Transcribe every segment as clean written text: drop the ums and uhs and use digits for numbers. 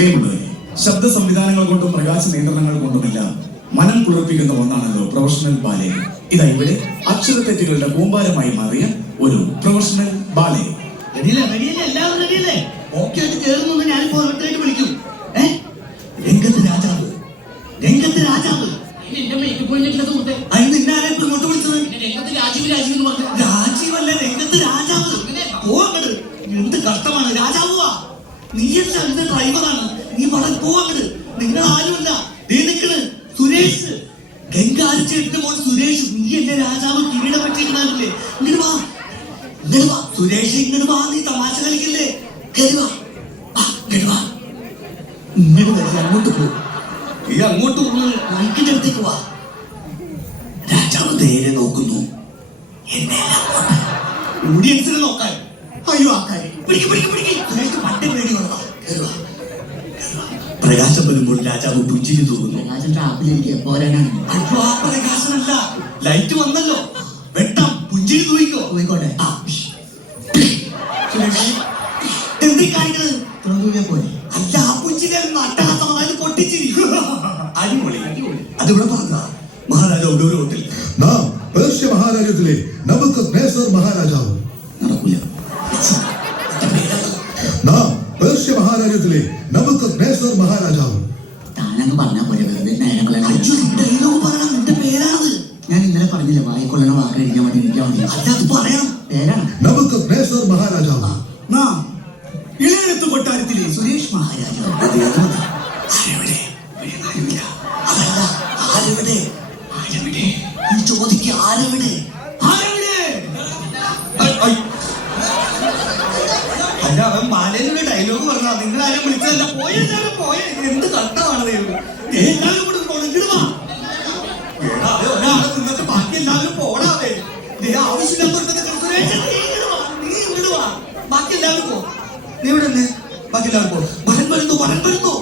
പ്രിയമുള്ളവരെ, ശബ്ദ സംവിധാനങ്ങൾ കൊണ്ടും പ്രകാശ നിയന്ത്രണങ്ങൾ കൊണ്ടുമെല്ലാം മനം കുളിർപ്പിക്കുന്ന ഒന്നാണല്ലോ പ്രൊഫഷണൽ ബാലെ. ഇതാ ഇവിടെ അക്ഷരത്തെറ്റുകളുടെ കൂമ്പാരമായി മാറിയ ഒരു പ്രൊഫഷണൽ ബാലെ. രംഗത്ത് രാജാവ്, രംഗത്ത് രാജാവ്. രാജീവല്ല, രംഗത്ത് രാജാവ്. എന്ത് കഷ്ടമാണ്. രാജാവുവാ നീയല്ല, അതിന്റെ ഡ്രൈവറാണ്. നീ വളരെ പോവാങ്ങട്. നിങ്ങൾ ആരുമല്ല. സുരേഷ്, ഗംഗാരിച്ചേട്ടന്റെ മോൻ സുരേഷ്. നീ എന്റെ രാജാവ് കിരീടം വെച്ചിരിക്കണല്ലേ. ഇങ്ങനെ വാ, ഇങ്ങനെ വാ സുരേഷ്, ഇങ്ങനെ വാ. നീ തമാശ കളിക്കില്ലേ? കയറി വാ, ഇങ്ങനെ വാ. ഇങ്ങനെ വരി, അങ്ങോട്ട് പോ. ഈ അങ്ങോട്ട് പോകുന്ന മൈക്കിന്റെ അടുത്തേക്ക് വാ. രാജാവ് നേരെ നോക്കുന്നു. എന്നെ ഓഡിയൻസിനെ നോക്കാൻ. അയ്യോ, ആക്കാരി സുരേഷ് പണ്ടേ പേടി കൊള്ളതാ. കയറി വാ. പ്രകാശം വരുമ്പോൾ രാജാവ് പുഞ്ചിരി തോന്നുന്നു. പ്രകാശമല്ല, ലൈറ്റ് വന്നല്ലോ. വെട്ടാം, പുഞ്ചിരി തൂയിക്കോ. പോയിക്കോട്ടെ. എന്തി കാണിക്കുന്നത്? അല്ല, ആ പുഞ്ചിരി അട്ടഹാസമായി പൊട്ടിച്ചിരി. അടിപൊളി. അതിവിടെ പറഞ്ഞ മഹാരാജാവ് ഒരു ഹോട്ടൽ. നാം പേർഷ്യ മഹാരാജ്യത്തിലെ നബൂഖദ്നേസർ മഹാരാജാവ്. നടക്കൂല. നാം പേർഷ്യ മഹാരാജ്യത്തിലെ നബൂഖദ്നേസർ മഹാരാജാവ്. താനങ്ങ് പറഞ്ഞാൽ പോലെ വെറുതെ നിന്റെ പേരാണത്. ഞാൻ ഇന്നലെ പറഞ്ഞില്ല, വായിക്കൊള്ളണ വാക്കടിക്കാൻ വേണ്ടി ഇരിക്കാൻ വേണ്ടി. അല്ലാതെ പറയാം. പേരാണ് നബൂഖദ്നേസർ മഹാരാജാവ്. നാം ഇളയത്ത് കൊട്ടാരത്തിലെ സുരേഷ് മഹാരാജാവ്. ചോദിക്കുക, ആരവിടെ? അല്ല, അവൻ ബാലയുടെ ഡയലോഗ് പറഞ്ഞാ. നിങ്ങൾ ആരും വിളിച്ചതല്ല. പോയെല്ലാരും പോയെ. എന്ത് കട്ടമാണ് ദൈവം. എല്ലാവരും കൂടെ ഒരാളെ നിന്നിട്ട് ബാക്കി എല്ലാവരും പോടാവേ. ആവശ്യമില്ലാത്ത ബാക്കി എല്ലാവരും പോ. നീ ഇവിടെ തന്നെ. ബാക്കി എല്ലാവരും പോ. വരൻ വരുന്നു, വരൻ വരുന്നു.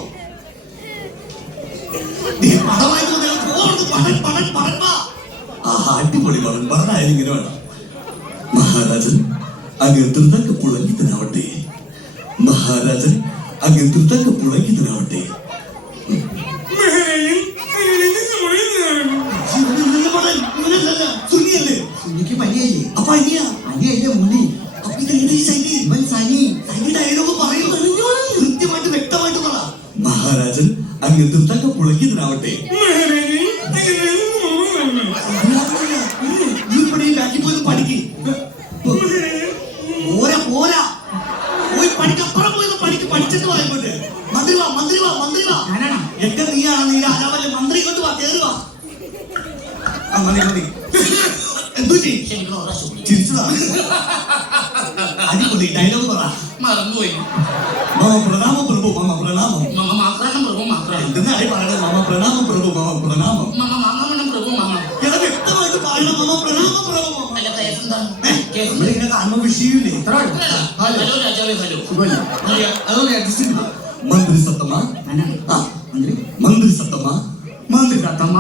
അടിപൊളി വരൻ. വരനായാലും ഇങ്ങനെ വേണം. മഹാരാജൻ അങ്ങ് ധൃതക്ക് പുളങ്ങിത്തനാവട്ടെ. മഹാരാജൻ അങ്ങ് ധൃതക്ക് പുളങ്ങിത്തനാവട്ടെ. സുനിക്ക് പനിയല്ലേ? അപ്പൊ അനിയല്ലേ മുനി. അപ്പൊ ഇവൻ സനി. സനി ഡയലോഗ് പറയൂ. കൃത്യമായിട്ട് വ്യക്തമായിട്ട് പറ. മഹാരാജൻ അങ്ങ് ധൃതക്ക് പുളങ്ങിത്തനാവട്ടെ. ബാക്കി പോയി പഠിക്ക്. പോരാ പോയി പഠിക്കപ്പുറം പോയി പഠിക്ക്. പഠിച്ചിട്ട് വായിക്കോട്ടെ. മന്ത്രി വാ, മന്ത്രി വാ, മന്ത്രി വാ. എന്റെ നീയാണ്. നീ രാജാവല്ലേ. മന്ത്രി കൊണ്ട് വാ, കയറി വാ. മതി മതി. എന്തോ ചിരിച്ചതാ. അടിപൊളി ഡയലോഗ് പറ. മറന്നുപോയി. മാമ പ്രണാമം പ്രഭു. മാമ പ്രണാമം. എന്തെന്നാണ് പറയണത്? മാമ പ്രണാമം പ്രഭു. മാമ പ്രണാമം. എടാ, വ്യക്തമായിട്ട് പറയണം. മാമ പ്രണാമം പ്രഭു. നമ്മളിങ്ങനെ കാണുമ്പോ വിഷയമില്ലേ? മന്ത്രി സത്തമ്മ, മന്ത്രി സത്തമ്മ, മന്ത്രി സത്തമ്മ.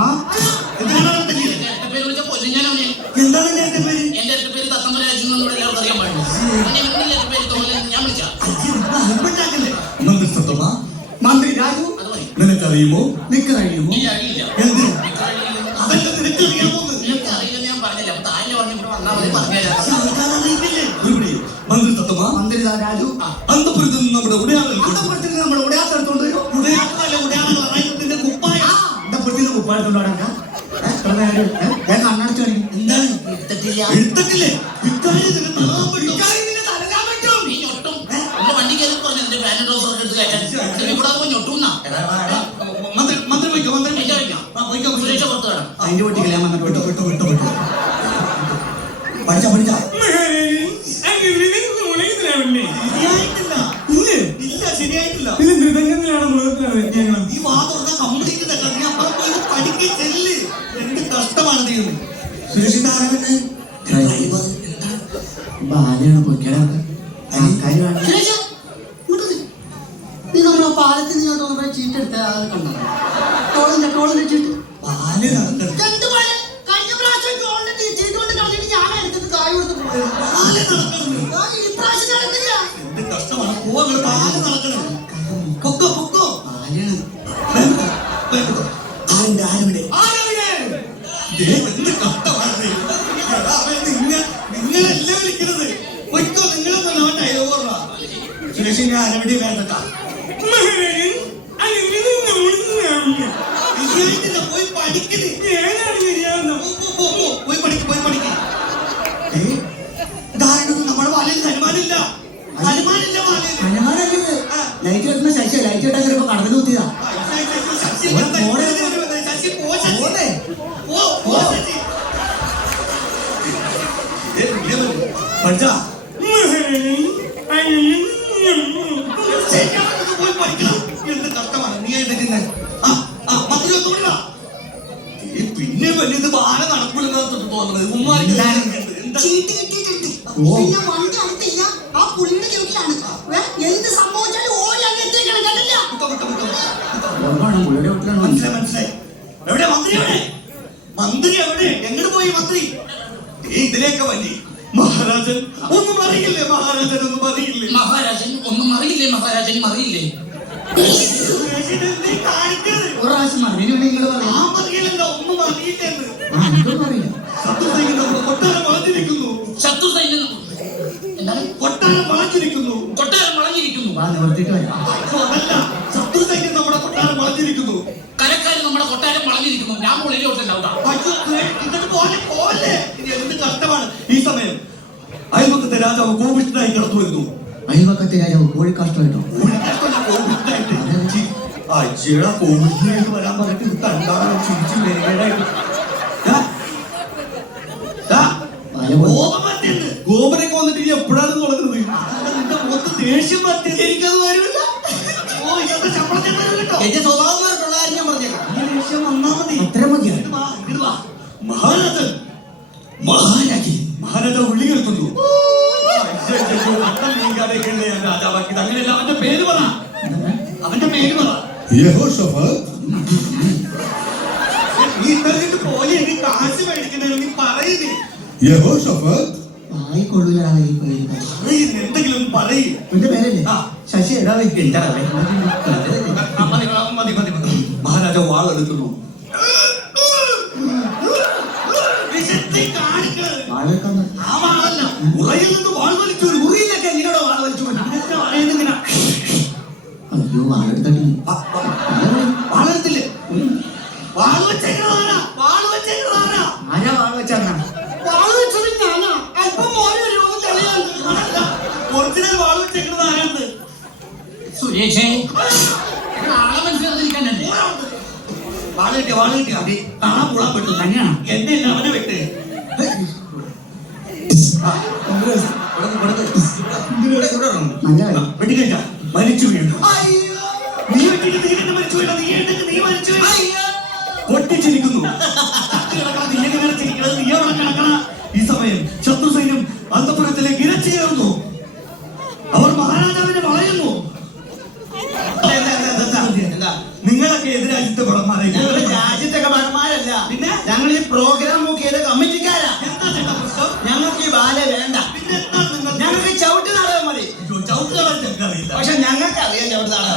എന്താണ് എന്റെ പേര്? എന്റെ പേര് തത്തമ്മരാജ്. മന്ത്രി സത്തമ്മ, മന്ത്രി രാജു. നിനക്കറിയുമോ? നിനക്കറിയുമോ? എന്ത്? അതെല്ലാം നിനക്കറിയാമോ? മന്ത്രി സത്തമ്മ, മന്ത്രി രാജു. അന്തപുരത്തിൽ നിന്ന് നമ്മുടെ ഉടയാളെടുത്തോണ്ട് കണ്ണടച്ചു. എന്താണ്? എടുത്തിട്ടില്ലേ? മന്ത്രി വയ്ക്കോ. അതിന്റെ വീട്ടിൽ ഞാൻ വന്നിട്ട് പഠിച്ച ശരിയായിട്ടില്ല. ഇത് മൃദംഗത്തിലാണ്, മൃഗത്തിലാണ്. ഈ വാ തുറന്ന കംപ്ലീറ്റ് തെറ്റാ. നീ അപ്പുറം പോയി പഠിക്ക്, ചെല്ല്. എന്ത് കഷ്ടമാണ് ദൈവം. സുരക്ഷിത ബാലയാണ് പൊയ്ക്കടാ. നീ നമ്മളെ പാലത്തിൽ നിന്നോട്ട് വന്നപ്പോ ചീട്ടെടുത്ത കണ്ടോ? ടോളിന്റെ ചീട്ട്. പാല് നടക്കണം. കഴിഞ്ഞ പ്രാവശ്യം ടോളിന്റെ ചീട്ട് കൊണ്ട് കളഞ്ഞിട്ട് ഞാൻ എടുത്തിട്ട് കായ് കൊടുത്ത് പോയത്. എന്ത് കഷ്ടമാണ്. പോവാ, പാല് നടക്കണം. പൊക്കോ പൊക്കോ. സുരേഷ് ഞാൻ അരവടി വേണ്ടട്ടാ പോയി പഠിക്കണേ പോയി പഠിക്ക് നമ്മുടെ വാലയിൽ ഹനുമാനില്ല ഹനുമാനല്ലേ ലൈറ്റ് വെക്കുന്ന ശശി ലൈറ്റ് വെട്ടാൻ ചിലപ്പോ കടന്നു കുത്തിയതാ പഠിച്ചാ എന്ത് കഷ്ടമാണ് നീ എഴുതിക്കുന്നത് പിന്നെ വലിയത് ബാല നടക്കൂലെന്നാ തോന്നുന്നത് ചീട്ട് കിട്ടിയിട്ടുണ്ട്. പിന്നെ വണ്ടി അടുത്തില്ല. ആ പുള്ളിയുടെ ചോട്ടിലാണ്. എന്ത് സംഭവിച്ചാലും ഓടി അങ്ങ് എത്തിക്കണം. കേട്ടില്ല? മനസ്സിലായി എവിടെ മന്ത്രി എവിടെ എങ്ങോട്ട് പോയി മന്ത്രി ഇതിലേക്ക് വണ്ടി മഹാരാജൻ ഒന്നും അറിയില്ലേ മഹാരാജൻ ഒന്നും അറിയില്ലേ മഹാരാജൻ ഒന്നും അറിയില്ലേ മഹാരാജൻ അറിയില്ലേ ഒരു പ്രാവശ്യം അറിഞ്ഞു നിങ്ങൾ പറയാം ആ മറിയില്ലല്ലോ ഒന്നും അറിയില്ലെന്ന് എനിക്കൊന്നും അറിയില്ല ശത്രുസൈന്യം നമ്മുടെ കൊട്ടാരം വളഞ്ഞിരിക്കുന്നു ശത്രു സൈന്യം എന്താണ് കൊട്ടാരം വളഞ്ഞിരിക്കുന്നു കൊട്ടാരം വളഞ്ഞിരിക്കുന്നു വാ നിവർത്തിട്ട് വരാം അതല്ല ശത്രുസൈന്യം നമ്മുടെ കൊട്ടാരം വളഞ്ഞിരിക്കുന്നു കരക്കാർ നമ്മുടെ കൊട്ടാരം വളഞ്ഞിരിക്കുന്നു ഞാൻ മുകളിലോട്ടുണ്ടാവുക എന്നിട്ട് പോലെ ഇനി എന്ത് കഷ്ടമാണ് ഈ സമയം അയൽപക്കത്തെ രാജാവ് കോപിഷ്ഠനായി കിടന്നു വരുന്നു അയൽവക്കത്തെ രാജാവ് കോഴിക്കാഷ്ടമായിട്ടോ അജിയുടെ കോപിഷ്ഠനായിട്ട് വരാൻ പറഞ്ഞിട്ട് കണ്ടാണ് ചിരിച്ചു വരികയായിട്ട് ഗോപനൊക്കെ വന്നിട്ട് ഇനി എപ്പോഴാണ് തുടങ്ങുന്നത് നിന്റെ മുഖത്ത് ദേഷ്യം പറ്റി എനിക്കത് വരുമില്ല ഓ ഇതൊക്കെ ശമ്പളത്തിൽ കേട്ടോ എന്റെ സ്വഭാവമായിട്ടുള്ള കാര്യം ഞാൻ പറഞ്ഞേക്കാം ഈ ദേഷ്യം വന്നാ മതി അത്ര മതിയാ മഹാരാജൻ മഹാരാജ ഉള്ളി കേൾക്കുന്നു രാജാവാക്കിയത് അങ്ങനെയല്ല അവന്റെ പേര് പറ യഹോഷഫാത്ത് നീ ഇന്നലെ പോലെ എനിക്ക് കാശ് മേടിക്കുന്നതിന് നീ പറയുന്നേ യഹോഷഫാത്ത് വായി കൊള്ളൂല എന്തെങ്കിലും പറയും എന്റെ പേരല്ലേ ശശി എടാ മഹാരാജ വാളെടുക്കുന്നു ആ വാളല്ല ഉറയിൽ നിന്ന് വാൾ വലിച്ചു ഉറിയിലൊക്കെ എങ്ങനെയോ വാൾ വലിച്ചു അയ്യോ വാളെടുത്തടി വാളെടുത്തില്ലേ വാൾ വെച്ചേക്കുന്നതാരാ ആരാ വാള് വെച്ചാ ഒറിജിനൽ വാൾ വെച്ചേക്കുന്നത് ആരാണ് സുരേഷേ ആളെ മനസ്സിലാക്കാനല്ലേ വാള് കിട്ടിയ അതെ കാണാൻ കൂടാൻ പെട്ടു തന്നെയാണ് എന്നെ ഇല്ല അവനെ വെട്ട് വെട്ടിക്കഴിഞ്ഞ മരിച്ചു വീണു നീ വെട്ടിട്ട് നീ തന്നെ മരിച്ചു വീണ നീ മരിച്ചു പൊട്ടിച്ചിരിക്കുന്നു നീ അവിടെ കിടക്കണ ഈ സമയം ശത്രു സൈന്യം അന്തപുരത്തിലേക്ക് ഇരച്ചു കയറുന്നു അവർ മഹാരാജാവിനെ വളയുന്നു നിങ്ങളൊക്കെ എതിരാജ്യത്തെ ഭടന്മാരെ രാജ്യത്തൊക്കെ ഭടന്മാരല്ല പിന്നെ ഞങ്ങൾ ഈ പ്രോഗ്രാം ബുക്ക് ചെയ്ത കമ്മിറ്റിക്കാരാ ഞങ്ങൾക്ക് ഈ ബാല വേണ്ട പിന്നെ എന്താ നിങ്ങൾ ഞങ്ങൾക്ക് ചവിട്ട് നാടകം മതി ചവിട്ടുകളാൻ ഞങ്ങൾക്കറിയില്ല പക്ഷെ ഞങ്ങൾക്ക് അറിയാം ചവിട്ട് നാടകം